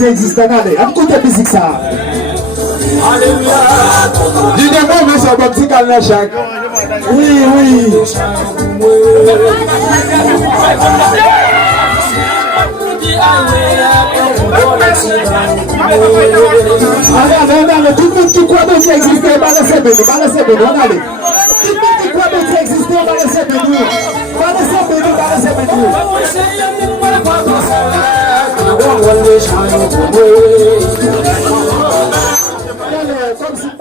Existe nada, a côté physique ça. Dis des mots mais ça va petit calme chaque. Oui, oui. Allez, tout le monde qui croit que ça existe, balancez bien, regardez. Tout le monde qui croit que ça existe, balancez bien. Comme si